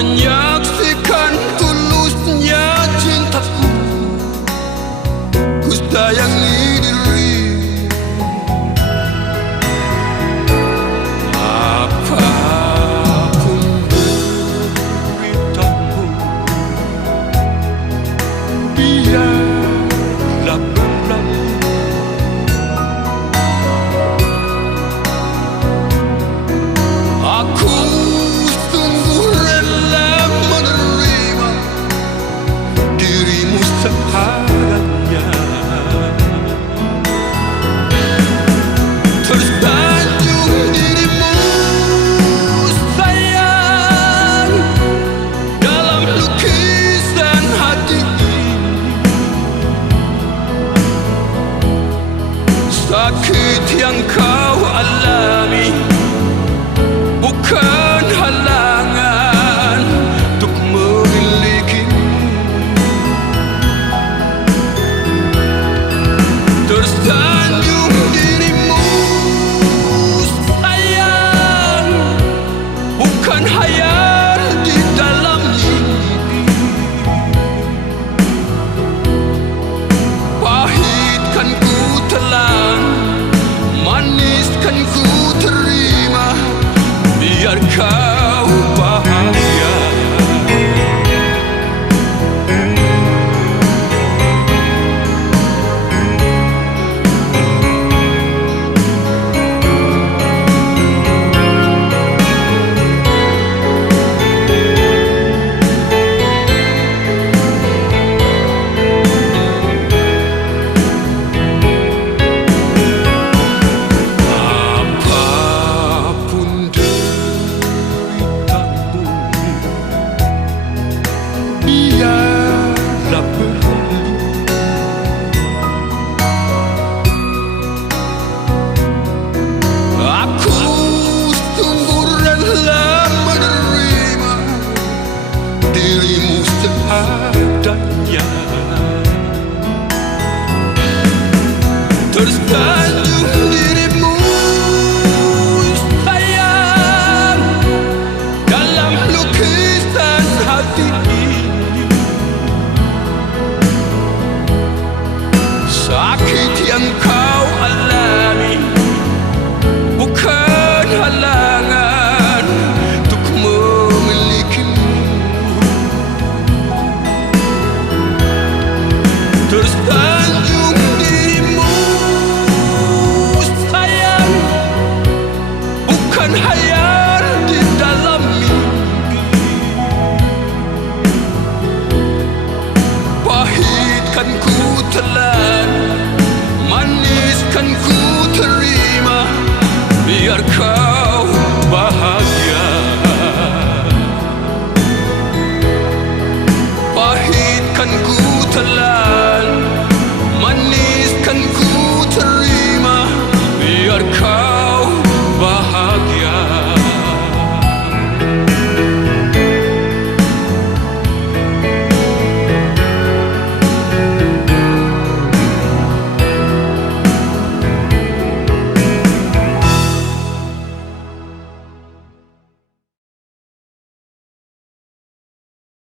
menyaksikan tulusnya cintaku. Ku sayangi dirimu, apapun deritamu, biarlah berlalu. Aku sungguh rela menerima dirimu seadanya. Tersanjung dirimu sayang dalam lukisan hati ini. Sakit yang kau alami bukan halangan untuk memilikimu. Tersanjung dirimu sayang bukan hayal di dalam mimpi. Pahit kan ku telan, manis kan ku terima, biar kau bahagia. Biarlah berlalu. Aku sungguh rela menerima dirimu seadanya. Tersanjung dirimu sayang dalam lukisan hati ini. Sakit yang kau alami bukan halangan untuk memilikimu. Tersanjung dirimu sayang bukan hayal di dalam mimpi. Pahit kan ku telan, manis kan ku terima, biar kau bahagia. Pahit kan ku telan,